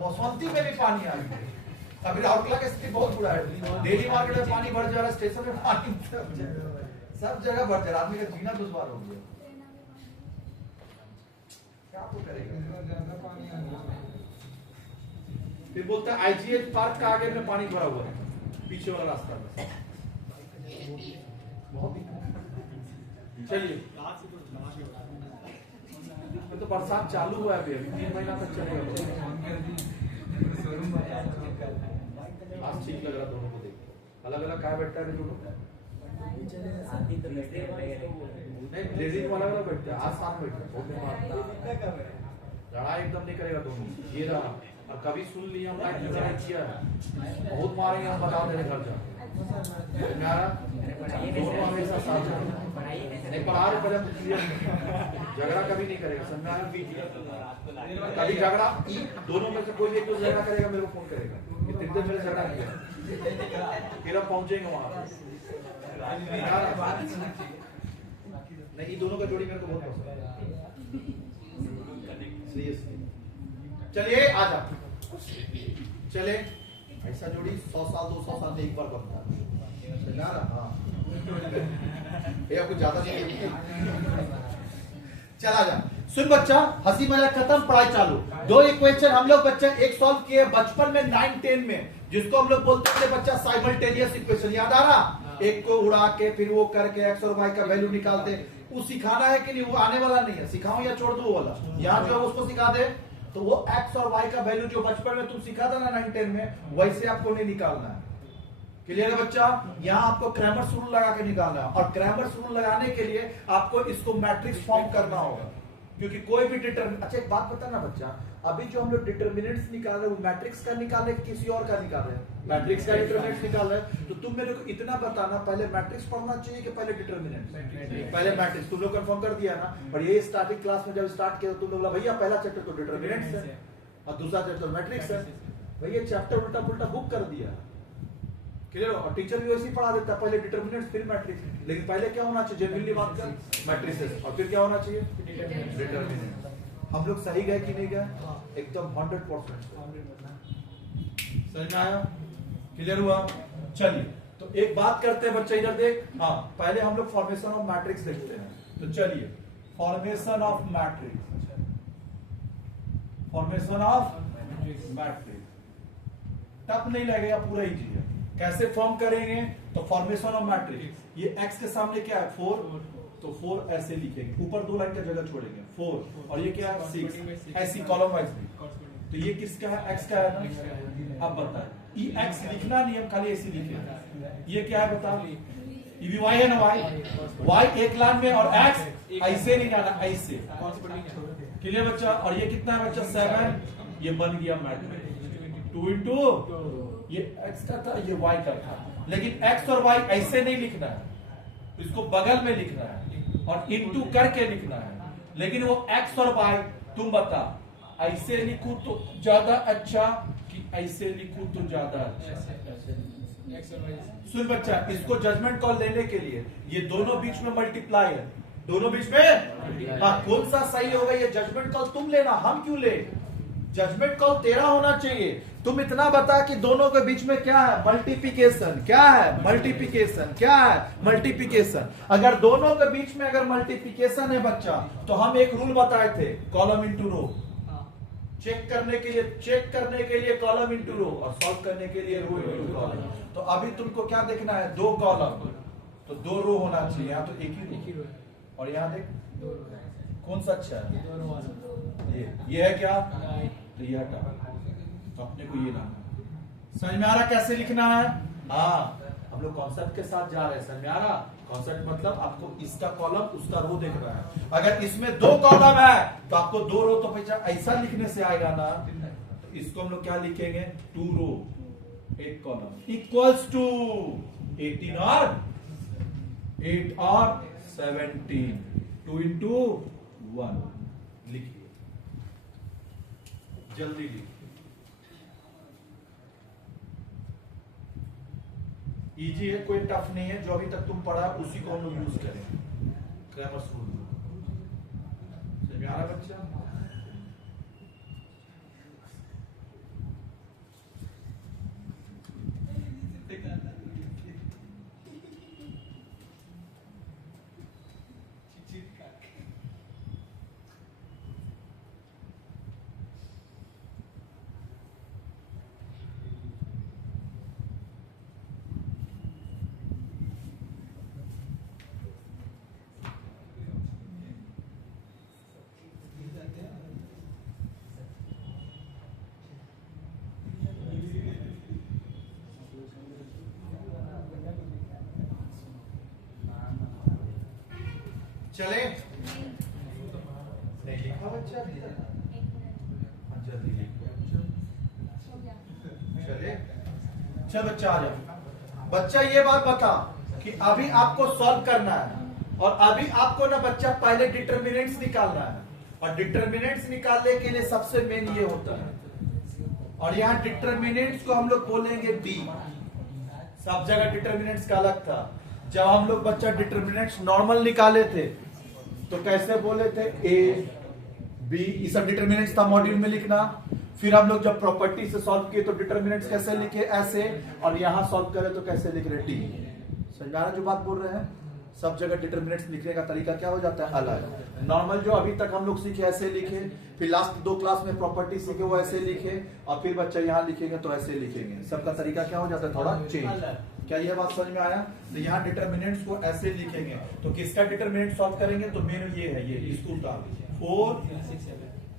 बसंती में भी पानी आ गया। अभी राउरकेला की स्थिति बहुत बुरा है। डेली मार्केट में पानी भर जा रहा है, स्टेशन में पानी सब जगह भर जा रहा है। आदमी का जीना दुश्वार हो गया। क्या तो करेगा? फिर बोलता है IGH पार्क का आगे में पानी भरा हुआ है, पीछे वाला रास्ता में। बहुत चलिए, तो बरसात चालू हुआ है अभी 3 महीना तक चलेगा। आज ठीक लग रहा दोनों को देख। अलग अलग क्या बैठता है दोनों? नहीं, लेडीज वाला वाला बैठता है, आज साथ बैठता है। लड़ाई एकदम नहीं करेगा दोनों। ये रहा। और कभी सुन लिया हम लाइट में किया है, बहुत मारेंगे हम, बता देने घर जा। दोनों हमेशा साथ नहीं पढ़ा रहे, पहले झगड़ा कभी नहीं करेगा। समझा? कभी झगड़ा दोनों में से कोई एक तो झगड़ा करेगा, मेरे को फोन करेगा कि तेरे मेरे झगड़ा किया, फिर हम पहुंचेंगे वहां। नहीं, दोनों का जोड़ी मेरे को बहुत पसंद है। चलिए आजा, चले। ऐसा जोड़ी 100 साल 200 साल में एक बार बनता है। हाँ, ये कुछ ज्यादा नहीं। चला जा। सुन बच्चा, हंसी मजाक खत्म, पढ़ाई चालू। 2 इक्वेशन हम लोग बच्चा एक सॉल्व किए बचपन में 9-10 में, जिसको हम लोग बोलते थे बच्चा साइमल्टेनियस इक्वेशन। याद आ रहा? एक को उड़ा के फिर वो करके x और y का वैल्यू निकालते। वो सिखाना है कि नहीं? वो आने वाला नहीं है, सिखाऊं या छोड़ दूं वाला? यहाँ जो है उसको सिखा दे। तो वो x और y का वैल्यू जो बचपन में तुम सिखा था ना 9-10 में, वैसे आपको नहीं निकालना है। क्लियर है बच्चा? यहाँ आपको क्रैमर्स रूल लगा के निकालना है। और क्रैमर्स रूल लगाने के लिए आपको इसको मैट्रिक्स फॉर्म करना होगा, क्योंकि कोई भी डिटरमिनेंट। अच्छा एक बात बता ना बच्चा, अभी जो हम लोग डिटरमिनेंट्स निकाल रहे हैं वो मैट्रिक्स का निकाल रहे हैं, किसी और का निकाल रहे हैं? मैट्रिक्स का डिटरमिनेंट्स निकाल रहे हैं। तो तुम मेरे को इतना बताना, पहले मैट्रिक्स पढ़ना चाहिए कि पहले डिटरमिनेंट? पहले मैट्रिक्स। तुम लोग कंफर्म कर दिया ना? और ये स्टार्टिंग क्लास में जब स्टार्ट किया तुम लोग बोला भैया पहला चैप्टर तो डिटरमिनेंट्स है और दूसरा चैप्टर मैट्रिक्स है। भैया चैप्टर उल्टा पुल्टा बुक कर दिया। क्लियर? और टीचर भी वैसे ही पढ़ा देता, पहले डिटरमिनेंट्स फिर मैट्रिक्स। लेकिन पहले क्या होना चाहिए? जनरली बात कर, मैट्रिसेस, और फिर क्या होना चाहिए? डिटरमिनेंट। हम लोग सही गए कि नहीं गए? एकदम 100%। समझ में आया? क्लियर हुआ? चलिए, तो एक बात करते हैं बच्चा, इधर देख। हाँ, पहले हम लोग फॉर्मेशन ऑफ मैट्रिक्स देखते हैं। तो चलिए, formation of matrix. Formation of matrix tough नहीं लगेगा, पूरा इजी है। कैसे फॉर्म करेंगे? तो फॉर्मेशन ऑफ मैट्रिक्स, ये x के सामने क्या है? 4, तो 4 ऐसे लिखेंगे, ऊपर 2 लाइन का जगह छोड़ेंगे 4, और ये क्या है? 6, ऐसी कॉलम वाइज भी। तो ये किसका है? x का है ना? अब बताए, ये x लिखना नहीं, हम खाली ऐसे लिखेंगे। ये क्या है बताओ? ये भी y है ना? y एक लाइन में, और x ऐसे नहीं जाना, ऐसे। क्लियर बच्चा? और ये कितना है बच्चा? 7। ये बन गया मैट्रिक्स 2 into ये x का था, ये y का था। लेकिन x और y ऐसे नहीं लिखना है, इसको बगल में लिखना है और इनटू करके लिखना है। लेकिन वो x और y तुम बता, ऐसे लिखूं तो ज्यादा अच्छा कि ऐसे लिखूं तो ज्यादा अच्छा? सुन बच्चा, इसको जजमेंट कॉल लेने के लिए ये दोनों बीच में मल्टीप्लाई है, दोनों बीच में। हाँ, कौन सा सही होगा ये जजमेंट कॉल तुम लेना, हम क्यों ले? जजमेंट कॉल तेरा होना चाहिए। तुम इतना बता कि दोनों के बीच में क्या है? मल्टीप्लिकेशन। क्या है? मल्टीप्लिकेशन। क्या है? मल्टीप्लिकेशन। अगर दोनों के बीच में अगर मल्टीप्लिकेशन है बच्चा, तो हम एक रूल बताए थे, कॉलम इंटू रो। चेक करने के लिए कॉलम इंटू रो, और सॉल्व करने के लिए रो इंटू कॉलम। तो अभी तुमको क्या देखना है? 2 कॉलम, तो 2 रो होना चाहिए। यहाँ तो एक ही रो, और यहाँ देख कौन सा अच्छा है? ये है क्या? तो ये हटा, तो अपने को ये नाम समझ में आ रहा कैसे लिखना है? हाँ, हम लोग कॉन्सेप्ट के साथ जा रहे हैं। समझ में आ रहा? कॉन्सेप्ट मतलब आपको इसका कॉलम उसका रो देखना है। अगर इसमें 2 कॉलम है तो आपको 2 रो तो ऐसा लिखने से आएगा ना। तो इसको हम लोग क्या लिखेंगे? 2 रो 1 कॉलम इक्वल्स टू 18 और 8 और 17, 2 into 1 लिखिए, जल्दी लिखिए। इजी है, कोई टफ नहीं है। जो अभी तक तुम पढ़ा उसी को हम लोग यूज करें, क्रैमर्स रूल। प्यारा बच्चा। चले नहीं लिखा बच्चा अभी तक? जल्दी लिखो। चले चल बच्चा आ जाओ। बच्चा ये बात बता कि अभी आपको सॉल्व करना है और अभी आपको ना बच्चा पहले डिटर्मिनेंट्स निकालना है और डिटर्मिनेंट्स निकालने के लिए सबसे मेन ये होता है और यहाँ डिटर्मिनेंट्स को हम लोग बोलेंगे डी। सब जगह डिटर्मिनेंट्स का अलग था। जब हम लोग बच्चा डिटर्मिनेंट्स नॉर्मल निकाले थे तो कैसे बोले थे ए बी, ये सब डिटर्मिनेंट्स था मॉड्यूल में लिखना। फिर हम लोग जब प्रॉपर्टी से सॉल्व किए तो डिटर्मिनेंट्स कैसे लिखे ऐसे, और यहां सॉल्व करें तो कैसे लिख रहे डी। समझ आ रहा जो बात बोल रहे हैं? सब जगह डिटर्मिनेंट्स लिखने का तरीका क्या हो जाता है अलग। नॉर्मल जो अभी तक हम लोग सीखे ऐसे लिखे, फिर लास्ट 2 क्लास में प्रॉपर्टी सीखे वो ऐसे लिखे, और फिर बच्चा यहाँ लिखेंगे तो ऐसे लिखेंगे। सबका तरीका क्या हो जाता है थोड़ा चेंज। क्या ये बात समझ में आया? तो यहाँ डिटर्मिनेंट्स को ऐसे लिखेंगे तो किसका डिटर्मिनेंट सॉल्व करेंगे तो मेन ये है, ये इसको का 4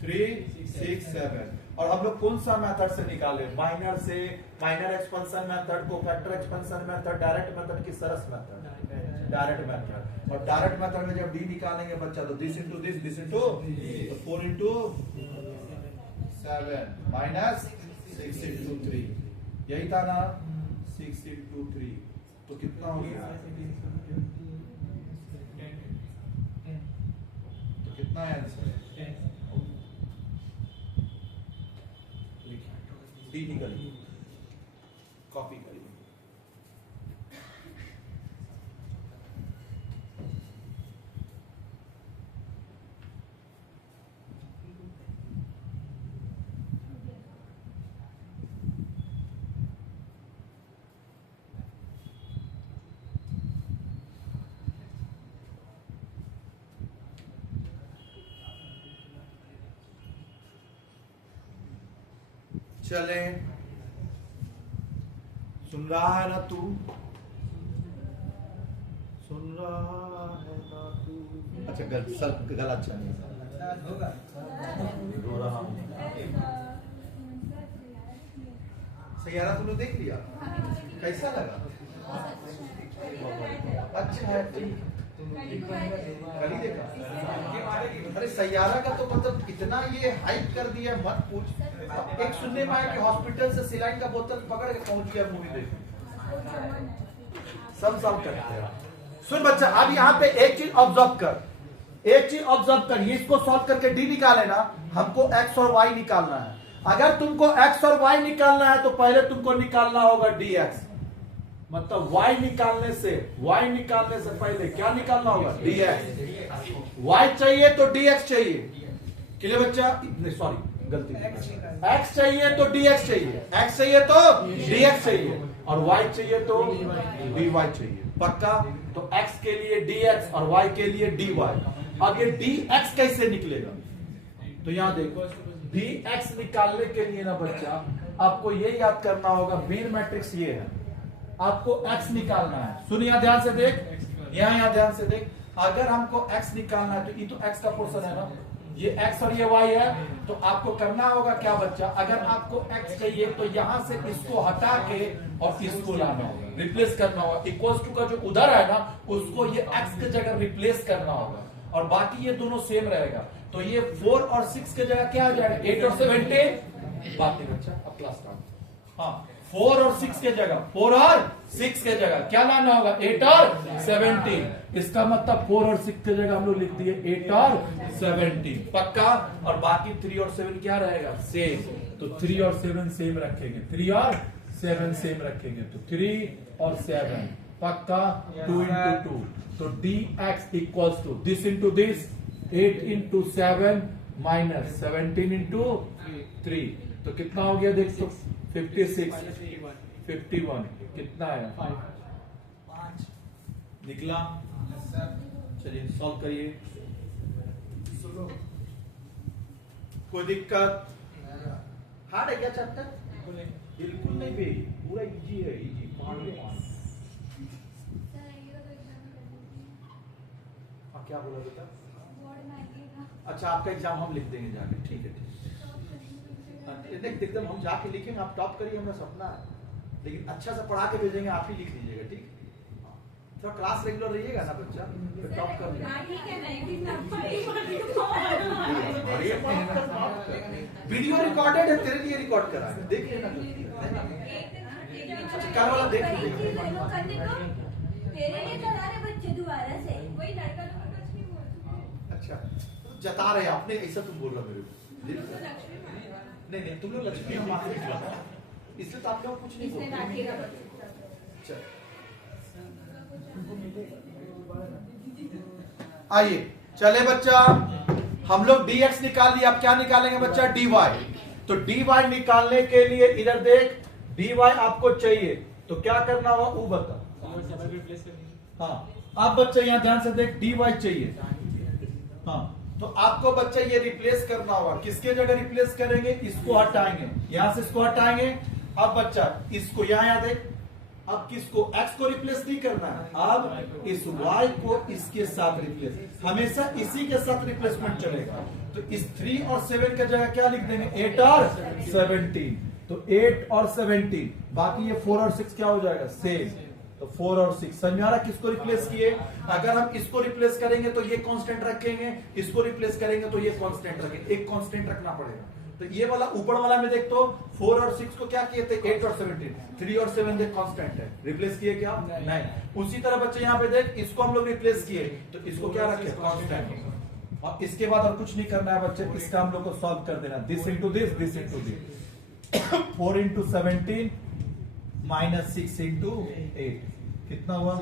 3 6 7। और हम लोग कौन सा मेथड से निकाले? माइनर से, minor expansion method, cofactor expansion method, direct method की सरस मेथड, डायरेक्ट मेथड। और डायरेक्ट मेथड में जब डी निकालेंगे बच्चा तो this into this, this into 4 into 7 minus 6 into 3, यही था ना 6 इंटू 3 तो कितना हो गया? तो कितना है आंसर? डी निकली, कॉपी करिए। चले, सुन रहा है ना तू? सुन रहा है ना तू? अच्छा गला अच्छा नहीं रो रहा हूं। सैयारा तूने देख लिया? कैसा लगा? अच्छा है, ठीक। कल ही देखा? अरे सैयारा का तो मतलब इतना ये हाइप कर दिया मत पूछ। एक सुनने में आया कि हॉस्पिटल से सिलाइन का बोतल पकड़ के पहुंच गया मूवी देखने। सब करते हैं। सुन बच्चा, अब यहाँ पे एक चीज ऑब्जर्व कर, एक चीज ऑब्जर्व कर। ये इसको सॉल्व करके डी निकाले ना, हमको एक्स और वाई निकालना है। अगर तुमको एक्स और वाई निकालना है तो पहले तुमको निकालना होगा डी एक्स। मतलब y निकालने से पहले क्या निकालना होगा? dx। y चाहिए तो dx चाहिए। क्लियर बच्चा? सॉरी गलती, x चाहिए तो dx चाहिए, x चाहिए तो dx चाहिए, और y चाहिए तो dy चाहिए। पक्का? तो x के लिए dx और y के लिए dy। अब ये dx कैसे निकलेगा? तो यहां देखो, dx निकालने के लिए ना बच्चा आपको ये याद करना होगा, मेन मैट्रिक्स ये है, आपको x निकालना है। सुन यहां ध्यान से देख, यहां ध्यान से देख। अगर हमको x निकालना है तो ये तो x का पोर्शन है ना, ये x और ये y है। तो आपको करना होगा क्या बच्चा? अगर आपको x चाहिए तो यहां से इसको हटा के और इसको लाना होगा, रिप्लेस करना होगा। इक्वल्स टू का जो उधर है ना उसको ये x की जगह रिप्लेस करना होगा, और बाकी ये दोनों सेम रहेगा। तो ये 4 और 6 की जगह क्या आ जाएगा? 8 और 17। बात नहीं बच्चा, अब क्लास स्टार्ट। हाँ, 4 और 6 के जगह, 4 और 6 के जगह क्या लाना होगा? 8 और 17। इसका मतलब 4 और 6 के जगह हम लोग लिख दिए 8 और 17। पक्का? और बाकी 3 और 7 क्या रहेगा? सेम। तो 3 और 7 सेम रखेंगे, 3 और 7 सेम रखेंगे, तो 3 और 7 पक्का। 2 into 2, तो dx equals to this into this, 8 into 7 minus 17 into 3, तो कितना हो गया देख तो 56, 51 कितना है 5 निकला। चलिए सॉल्व करिए। कोई दिक्कत? हार्ड है क्या चैप्टर? बिल्कुल नहीं भी, पूरा इजी है, इजी क्या बोला बेटा? अच्छा आपका एग्जाम हम लिख देंगे जाके, ठीक है ठीक। एकदम हम जाके लिखेंगे, आप टॉप करिए, हमारा सपना है, लेकिन अच्छा से पढ़ा के भेजेंगे, आप ही लिख लीजिएगा, ठीक? थोड़ा क्लास रेगुलर रहिएगा ना बच्चा, तो टॉप कर वीडियो रिकॉर्डेड है, तेरे लिए रिकॉर्ड करा है, देख लेना। अच्छा कल वाला देख लीजिएगा। अच्छा जता रहे आपने, ऐसा तुम बोल रहा मेरे को? नहीं नहीं, तुम लोग लक्ष्मी हम आते इसलिए तो आप लोग कुछ नहीं बोलते। आइए चले बच्चा, हम लोग dx निकाल लिया, अब क्या निकालेंगे बच्चा? dy। तो dy निकालने के लिए इधर देख, dy आपको चाहिए तो क्या करना होगा वो बता। हाँ अब बच्चा यहाँ ध्यान से देख, dy चाहिए, हाँ तो आपको बच्चा ये रिप्लेस करना होगा। किसके जगह रिप्लेस करेंगे? इसको हटाएंगे, यहां से इसको हटाएंगे। अब बच्चा इसको यहाँ देख, अब किसको? x को रिप्लेस नहीं करना है, अब इस y को इसके साथ रिप्लेस, हमेशा इसी के साथ रिप्लेसमेंट चलेगा। तो इस 3 और 7 की जगह क्या लिख देंगे? 8 और 17। तो 8 और 17, बाकी ये 4 और 6 क्या हो जाएगा? सेम। तो 4 और 6 समझ में आ रहा? किसको रिप्लेस किए? अगर हम इसको रिप्लेस करेंगे तो ये कांस्टेंट रखेंगे, इसको रिप्लेस करेंगे तो ये कांस्टेंट रखेंगे, एक कांस्टेंट रखना पड़ेगा। तो ये वाला ऊपर वाला में देख, तो 4 और 6 को क्या किए थे? 8 और 17, 3 और 7 देख कांस्टेंट है, रिप्लेस किए क्या? नहीं। उसी तरह बच्चे यहाँ पे देख, इसको हम लोग रिप्लेस किए तो इसको क्या रखे? कांस्टेंट। और इसके बाद और कुछ नहीं करना है बच्चे, इसका हम लोग को सॉल्व कर देना, this into this, this into this. 4 into 17 minus 6 into 8 कितना हुआ?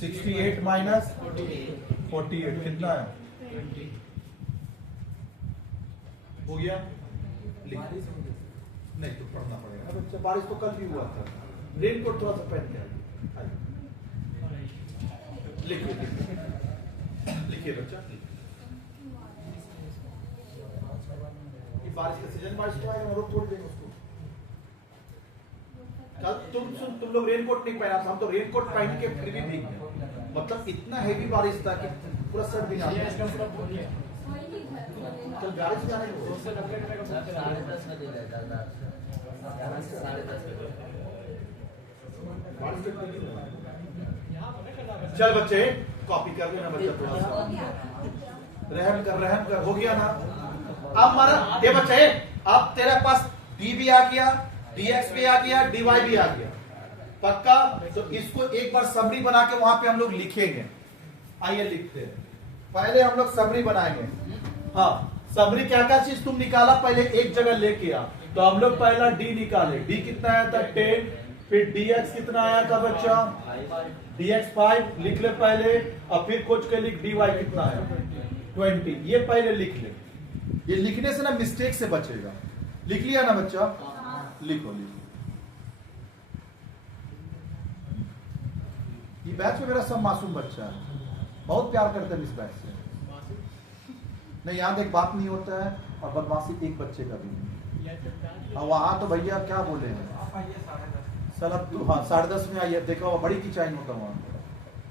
68 माइनस 48 कितना है? 20 हो गया? लिख नहीं तो पढ़ना पड़ेगा बच्चा, बारिश तो कल भी हुआ था, रेन कोट थोड़ा सा पहन के लिखिए लिखिए बच्चा। ये बारिश का सीजन, बारिश तो आएगा, रोक तोड़ देंगे उसको। कल तुम लोग रेन कोट नहीं पहना था, हम तो रेन कोट पहन के फिर भी भीग गए, मतलब इतना हेवी बारिश था कि पूरा सर भी ना। कल बारिश जाने चल बच्चे कॉपी कर लेना बच्चा, थोड़ा सा रहम कर, हो गया ना? अब हमारा ये बच्चे, अब तेरे पास d भी आ गया, dx भी आ गया, dy भी आ गया, पक्का? तो इसको एक बार समरी बना के वहां पे हम लोग लिखेंगे। आइए लिखते हैं, पहले हम लोग समरी बनाएंगे। हाँ समरी क्या क्या चीज तुम निकाला पहले एक जगह लेके आ, तो हम लोग पहला d निकाले, d कितना आया था? 10। फिर dx कितना आया था बच्चा? dx 5 लिख ले पहले, और फिर खोज के लिख dy कितना है? 20। ये पहले लिख ले, ये लिखने से ना मिस्टेक से बचेगा। लिख लिया ना बच्चा? लिखो लिखो। ये बैच में मेरा सब मासूम बच्चा है, बहुत प्यार करते हैं इस बैच से। नहीं यहाँ देख बात नहीं होता है, और बदमाशी एक बच्चे का भी नहीं। और वहां तो भैया क्या बोले सर, अब तो हाँ 10:30 में आइए, देखो बड़ी किचाइन होता है वहाँ,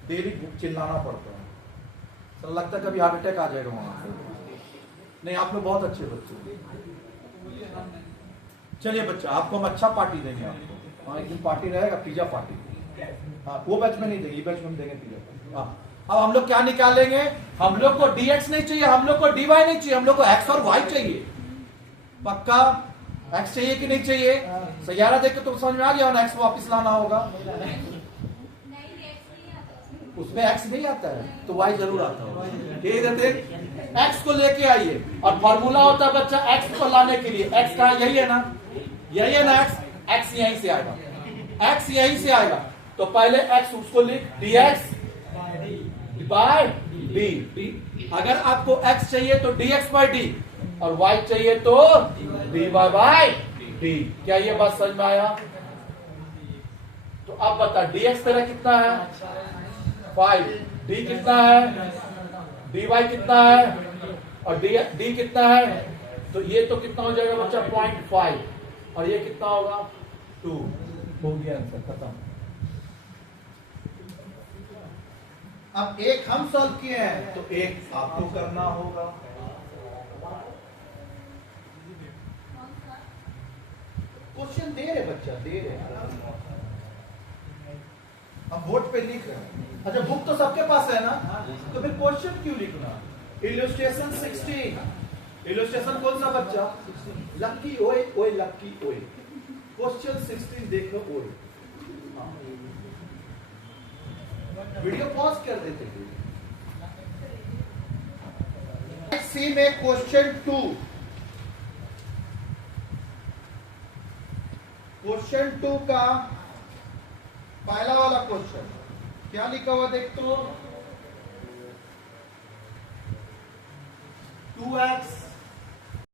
डेली चिल्लाना पड़ता है, सर लगता है कभी हार्ट अटैक आ जाएगा वहां पे। नहीं आप लोग बहुत अच्छे बच्चे। चलिए बच्चा, आपको हम अच्छा पार्टी देंगे, आपको वहाँ एक दिन पार्टी रहेगा, पिज्जा पार्टी। हाँ वो बैच में नहीं देंगे, बैच में देंगे पिज्जा। हाँ अब हम लोग क्या निकालेंगे? हम लोग को dx नहीं चाहिए, हम लोग को dy नहीं चाहिए, हम लोग को x और y चाहिए। पक्का? x चाहिए कि नहीं चाहिए? सैयारा देख के तुम समझ में आ गया ना, x वापस लाना होगा। उसमें x नहीं आता है तो y जरूर आता है। ठीक है, x को लेके आइए, और फॉर्मूला होता है बच्चा x को लाने के लिए। x कहा? यही है ना, यही है ना x यहीं से आएगा, x यहीं से आएगा। तो पहले x उसको लिख dx बाय डी। अगर आपको x चाहिए तो dx बाई डी और y चाहिए तो dy बाई डी। क्या ये बात समझ में आया? तो अब बता dx तेरा कितना है 5, d कितना है, dy कितना है और d कितना है? तो ये तो कितना हो जाएगा बच्चा 0.5 और ये कितना होगा 2। हो गया आंसर, खत्म। अब एक हम सॉल्व किए हैं तो एक आपको करना होगा। क्वेश्चन दे रहे बच्चा, दे रहे। अब बोर्ड पे लिख रहे हैं। अच्छा बुक तो सबके पास है ना, तो फिर क्वेश्चन क्यों लिखना? इलस्ट्रेशन 16, इलस्ट्रेशन कौन सा बच्चा? लक्की ओए, ओए लक्की ओए। क्वेश्चन 16 देखो ओए। वीडियो पॉज कर देते थे। सी में क्वेश्चन 2, क्वेश्चन 2 का पहला वाला क्वेश्चन क्या लिखा हुआ देख तो